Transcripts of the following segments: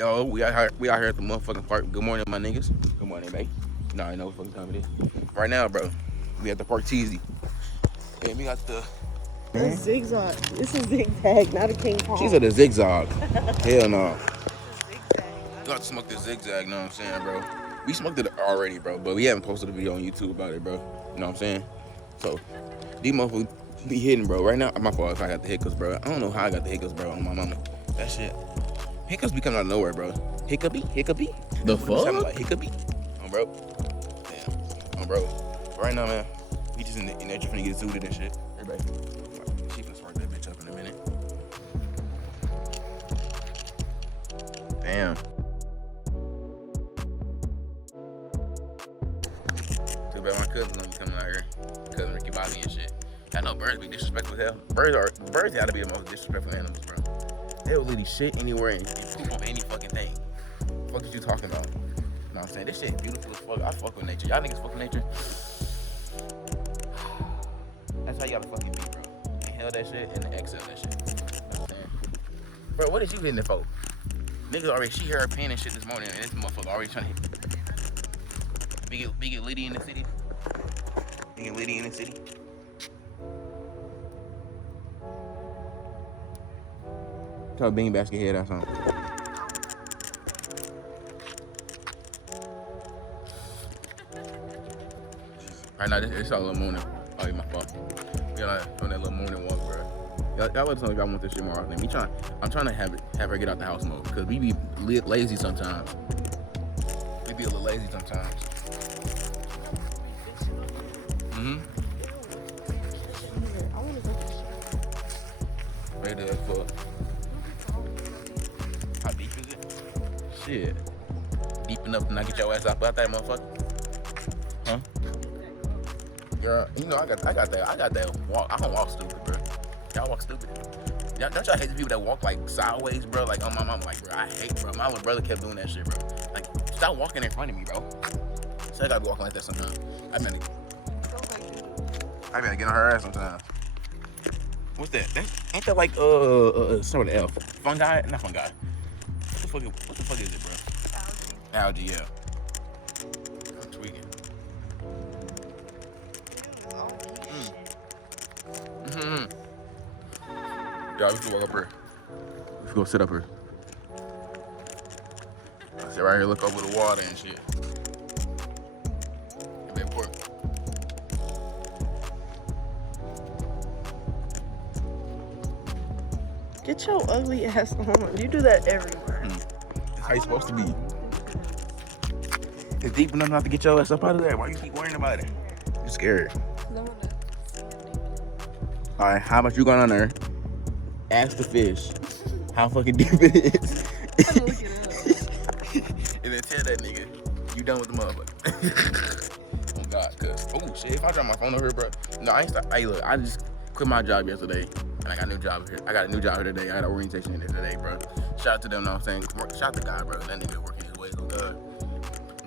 Yo, we out here at the motherfucking park. Good morning, my niggas. Good morning, babe. Nah, I know what fucking time it is. Right now, bro, we at the park teasy. And we got the... A zigzag. This is zigzag, not a King Kong. She said a zigzag. Hell no. We got to smoke this zigzag, know what I'm saying, bro? We smoked it already, bro, but we haven't posted a video on YouTube about it, bro. You know what I'm saying? So, these motherfuckers be hitting, bro. Right now, my fault if I got the hiccups, bro. I don't know how I got the hiccups, bro, on my mama. That shit. Hiccups be coming out of nowhere, bro. Hiccupy? The fuck? Like hiccupy? Bro. Damn. Bro. Right now, man, we just in there trying to get zooted and shit. Everybody. She can spark that bitch up in a minute. Damn. Too bad my cousin's gonna be coming out here. Cousin Ricky Bobby and shit. I know birds be disrespectful as hell. Birds gotta be the most disrespectful animals, bro. They'll literally shit anywhere and poop on any fucking thing. What is you talking about? You know what I'm saying? This shit beautiful as fuck. I fuck with nature. Y'all niggas fuck with nature. That's how you gotta fucking be, bro. Inhale that shit and exhale that shit. You know what I'm saying? Bro, what is you hitting it for? Niggas already, she heard her pen and shit this morning and this motherfucker already trying to hit. Big Liddy in the city. Big Liddy in the city. Tell Bean Basket head or something. Right now, it's our little morning. Oh, yeah, my fault. We on that little morning walk, bro. Y'all let us know if y'all want this shit more often. I'm trying to have her get out the house more, because we be lazy sometimes. We be a little lazy sometimes. Ready to fuck. How deep is it? Shit. Deep enough to not get your ass out that motherfucker? Huh? Girl, you know I got that walk. I don't walk stupid, bro. Y'all walk stupid. Don't y'all hate the people that walk like sideways, bro? Like on my mom, like bro, I hate, bro. My little brother kept doing that shit, bro. Like, stop walking in front of me, bro. So I gotta be walking like that sometimes. I better get on her ass sometimes. What's that? Ain't that like start with F? Fungi? Not fungi. What the fuck is it, bro? Algae, yeah. I'm tweaking. Yeah, we can walk up here. We can go sit up here. I sit right here, look over the water and shit. It be important. Get your ugly ass on. You do that everywhere. That's how you supposed to be. It's deep enough not to get your ass up out of there. Why you keep worrying about it? You're scared. Alright, how about you going on there? Ask the fish how fucking deep it is. I'm looking it up. And then tell that nigga you done with the motherfucker. Oh God, cuz. Oh shit, if I drop my phone over here, bro. No, I ain't stop. Hey, look, I just quit my job yesterday. And I got a new job here. I got a new job here today. I got an orientation in there today, bro. Shout out to them, know what I'm saying? Shout out to God, bro. That nigga working his way, so good.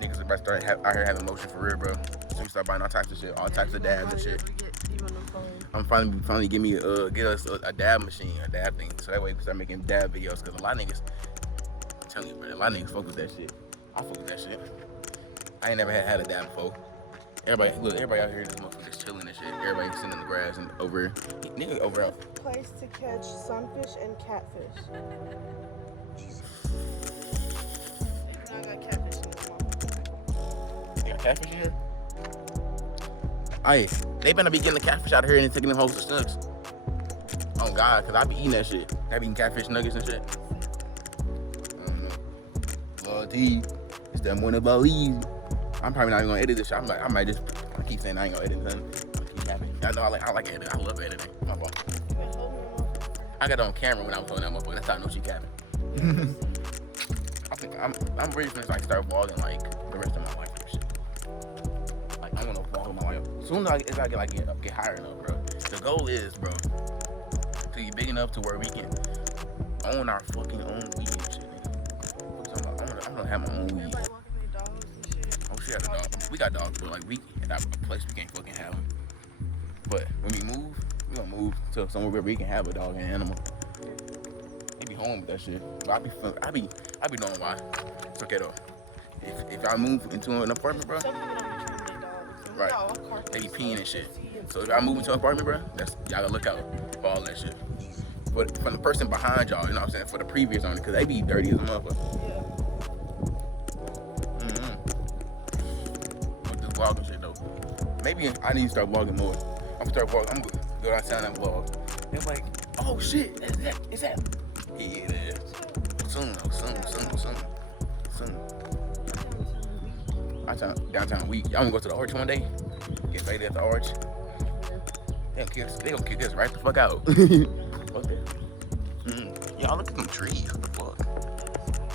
Niggas about to start out here having motion for real, bro. So we start buying all types of shit, all types of dabs and shit. I'm finally get us a dab machine, a dab thing, so that way we can start making dab videos. Cause a lot of niggas, I'm telling you, bro, a lot of niggas fuck with that shit. I fuck with that shit. I ain't never had a dab before. Everybody out here in this motherfucker just chilling and shit. Everybody sitting in the grass and over, nigga over out. Place to catch sunfish and catfish. I got catfish in this motherfucker. You got catfish in here? Hey, they better be getting the catfish out of here and taking them hoes to snugs. Oh God, cause I be eating that shit. I be eating catfish nuggets and shit. I don't know. Lord T, it's that morning about easy. I'm probably not even gonna edit this shit. I might just keep saying I ain't gonna edit nothing. I keep having. I know I like editing. I love editing. My fault. I got it on camera when I was on that motherfucker. That's how I know she capping. I think I'm ready to like start vlogging like the rest of my life and shit. Like I wanna vlog my life. Soon as I get higher enough, bro. The goal is, bro, to get big enough to where we can own our fucking own weed and shit. I'm gonna have my own weed. Oh, she had a dog. We got dogs, but like we at a place we can't fucking have them. But when we move, we gonna move to somewhere where we can have a dog and an animal. They be home with that shit. But I be knowing why. It's okay though. If I move into an apartment, bro, Some people don't be treating their dogs. right, they be peeing and shit. So if I move into an apartment, bro, y'all gotta look out for all that shit. But from the person behind y'all, you know what I'm saying, for the previous owner, because they be dirty as a motherfucker. Yeah. With this vlogging shit though. Maybe I need to start vlogging more. I'm gonna go downtown and vlog. It's like, oh shit, is that? Yeah, it is. Soon. Downtown week. Y'all wanna go to the Arch one day? Get faded at the Arch. They gonna kick us right the fuck out. Fuck that. Y'all look at them trees. What the fuck?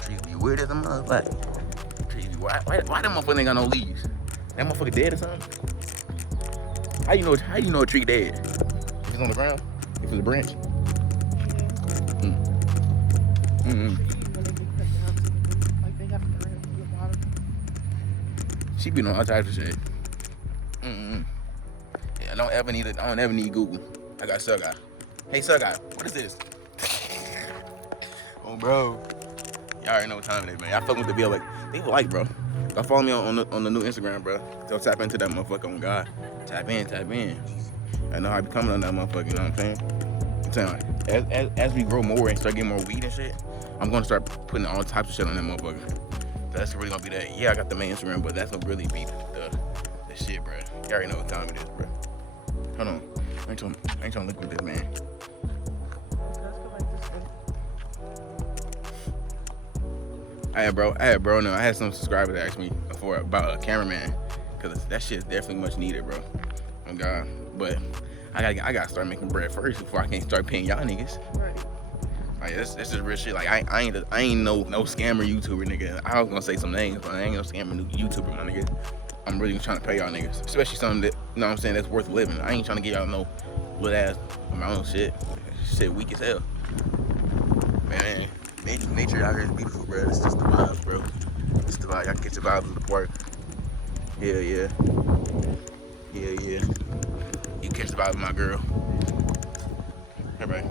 Trees be weird as a motherfucker. Trees be why them motherfuckers ain't got no leaves? That motherfucker dead or something? How you know a tree dead? If it's on the ground? If it's a branch? She be on all types of shit. Yeah, I don't ever need Google. I got Sugai. Hey Sugai, what is this? Oh bro. Y'all already know what time it is, man. Y'all fucking with the bill like they like, bro. Y'all follow me on the new Instagram, bro. Don't tap into that motherfucker on God. Tap in. I know how I be coming on that motherfucker, you know what I'm saying? I'm saying, as we grow more and start getting more weed and shit, I'm gonna start putting all types of shit on that motherfucker. That's really gonna be that. Yeah, I got the main Instagram, but that's gonna really be the shit, bro. You already know what time it is, bro. Hold on. I ain't trying to look with this, man. I had some subscribers ask me before about a cameraman, cause that shit's definitely much needed, bro. Oh God, but I gotta start making bread first before I can start paying y'all niggas. Right. Like this is real shit. Like I ain't no scammer YouTuber, nigga. I was gonna say some names, but I ain't no scammer YouTuber, my nigga. I'm really trying to pay y'all niggas, especially something that, you know what I'm saying, that's worth living. I ain't trying to get y'all no little ass my own shit. Shit weak as hell. Man, nature out here is beautiful, bro. It's just the vibes, bro. It's the vibe. Y'all catch the vibes of the park. Yeah. You catch the vibe of my girl. Hey, bro.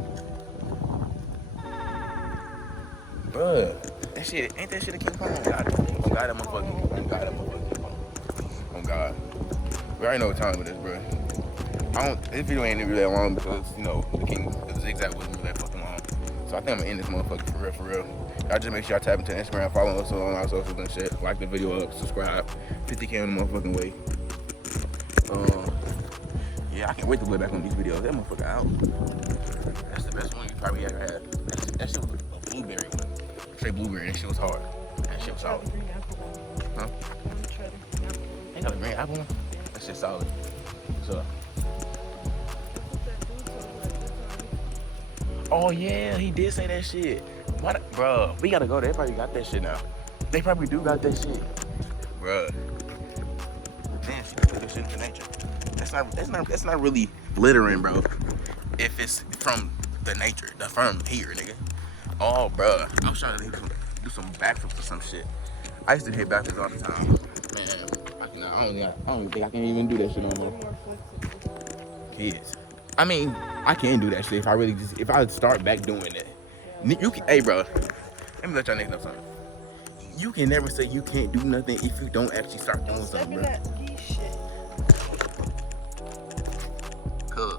Bruh, that shit, ain't that shit a keep on? Oh God, that motherfucker. Oh God. We already know what time it is, bro. This video ain't really that long because, you know, the Zigzag wasn't really that fucking long. So I think I'm gonna end this motherfucker for real. Y'all just make sure y'all tap into Instagram, follow us on our socials and shit. Like the video up, subscribe. 50K in the motherfucking way. Yeah, I can't wait to look back on these videos. That motherfucker out. That's the best one you probably ever had. That shit was a blueberry one. Straight blueberry, that shit was hard. That shit was solid. Huh? Ain't got a green apple one? That shit's solid. What's up? Oh yeah, he did say that shit. What, bro? We gotta go. They probably got that shit now. They probably do got that shit, bro. Man, she put this shit into nature. That's not really littering, bro. If it's from the nature, from here, nigga. Oh, bro. I was trying to do some backflips or some shit. I used to hit backflips all the time. Man, I don't think I can even do that shit no more. Kids. I mean, I can do that shit if I start back doing it. You can, hey, bro. Let me let y'all niggas know something. You can never say you can't do nothing if you don't actually start doing something, bro. Cuz,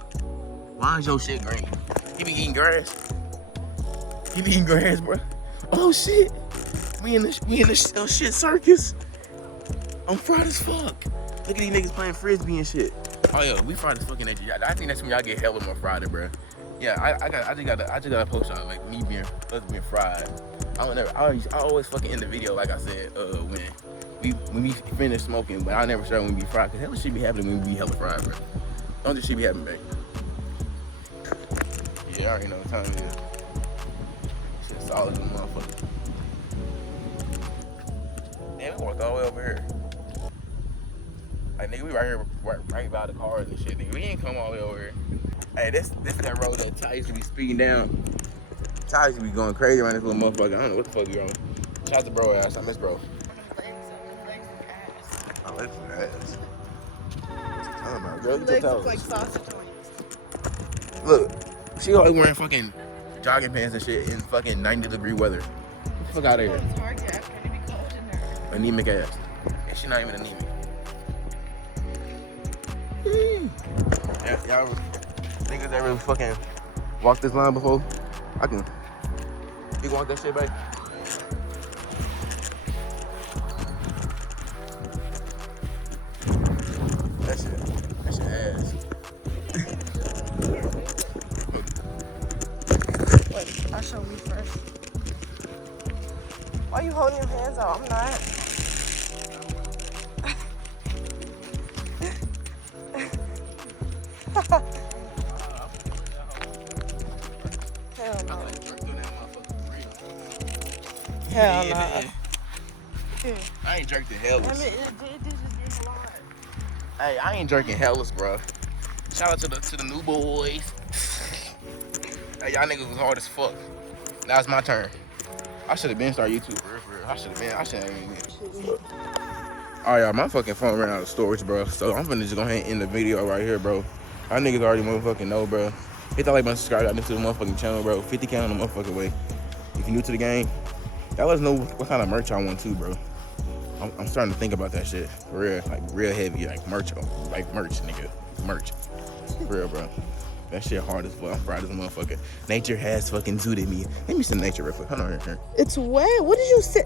why is your shit green? He be eating grass. Bro. Oh shit. We in the shit circus. I'm fried as fuck. Look at these niggas playing frisbee and shit. Oh yeah, we fried as fucking nature. I think that's when y'all get hella more fried, bro. Yeah, I just gotta post on like us being fried. I always fucking end the video like I said when we finish smoking, but I never start when we be fried, cause hella shit be happening when we be hella fried, bro. Don't just shit be happening, babe. Yeah, I already know what time it is. Shit solid as a motherfucker. Damn, we walked all the way over here. Like nigga, we right here, right by the cars and shit. Nigga, we ain't come all the way over here. Hey, this is that road that Ty used to be speeding down. Ty used to be going crazy around this little motherfucker. I don't know what the fuck you on. Shout out to bro ass. I miss bro. Oh, legs for ass. I don't know, girl. Legs look like sausage on you. Look, she always wearing fucking jogging pants and shit in fucking 90-degree weather. Get the fuck out of here. Anemic ass. And she not even anemic. Y'all niggas ever fucking walked this line before? I can. You want that shit, babe? That shit ass. Wait, I shall refresh. Why you holding your hands out? I'm not. Hell no. Hell no. I ain't jerked the hellas. I mean, it did just get a lot. Hey, I ain't jerking hellas, bro. Shout out to the new boys. Hey, y'all niggas was hard as fuck. Now it's my turn. I should have been started YouTube for real. I should have been. Alright, y'all, my fucking phone ran out of storage, bro. So I'm finna just go ahead and end the video right here, bro. Y'all niggas already motherfucking know, bro. Hit that like button, subscribe, got into the motherfucking channel, bro. 50K on the motherfucking way. If you're new to the game, y'all let us know what kind of merch I want too, bro. I'm starting to think about that shit. For real, like real heavy, like merch, nigga. Merch. For real, bro. That shit hard as fuck. I'm fried as a motherfucker. Nature has fucking zooted me. Let me see nature real quick. Hold on here. It's wet. What did you say?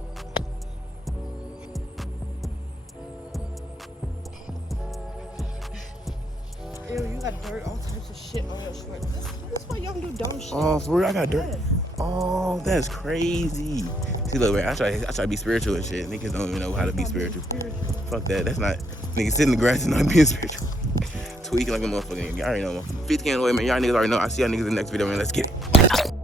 Ew, you got dirt, all types of shit on your shorts. That's why y'all do dumb shit. Oh, for real, I got dirt. Yes. Oh, that's crazy. See, look, man, I try to be spiritual and shit. Niggas don't even know how to be spiritual. Fuck that. That's not. Niggas sitting in the grass and not being spiritual. Tweaking like a motherfucker. Y'all already know. 50K on the way, man. Y'all niggas already know. I'll see y'all niggas in the next video, man. Let's get it.